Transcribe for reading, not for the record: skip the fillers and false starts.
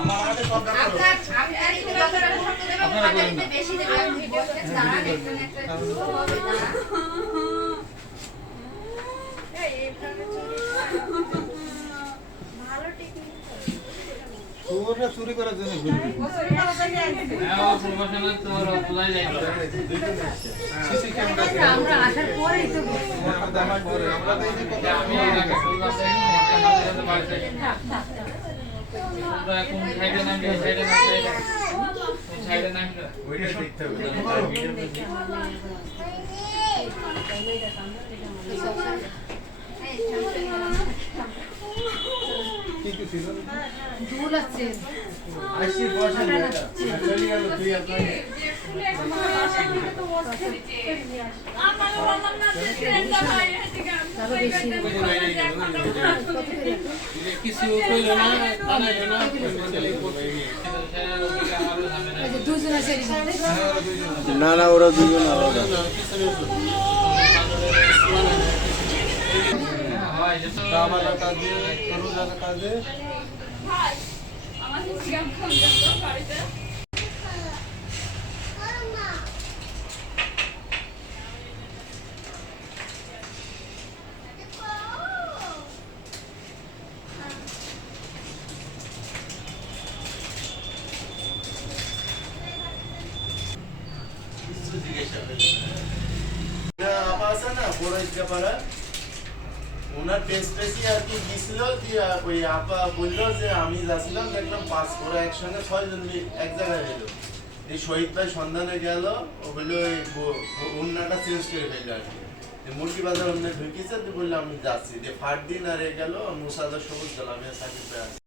আমার আগে কন্টাক্ট করো আমি তাই তো যতটা শব্দ দেব আপনারা একটু বেশি দেবেন আমি বসে দাঁড়ান একটু একটা হবে না এই এখানে চুরি ভালো টেকনিক তোরা চুরি করার জন্য ঘুরবি হ্যাঁ ও প্রমোশনাল তোমার অপ্লাই যাইলো সিসি ক্যামেরা আমরা আসার পরেই তো আমরা আমার পরে আমরা তো এই যে আমি আগে ফুলবাস থেকে মোটা মাঝে বাড়িতে তোমরা এখন সাইডে নামবে সাইডে নামবে ওইটা দেখতে হবে কি কি ছিল দুল আছে আইসি পয়সা দেয়া চলে গেল তুই আপনার কিছু কইলো না জানাইলো না দুজন আছে না না ওরা দুজন আলাদা আমার কাজে তরুজার কাজে আপা আছে না বড় ইসকাপাড়া ওনার টেস্টেসি আর কি দিছিল যে ওই আপা বললো যে আমি যাচ্ছিলাম দেখলাম 5 করে একসঙ্গে 6 জন এক জায়গায় এলো এই শহীদ ভাই সন্ধানে গেল ও বললো ওই ওনাটা চেঞ্জ করে ফেললো আর কি মুরগি বাজার ওখানে ঢুকিয়েছে তো বললো আমি যাচ্ছি যে ফাট দিন আর এ গেল মুসাদা সবুজ গেল আমি সাকিব ভাই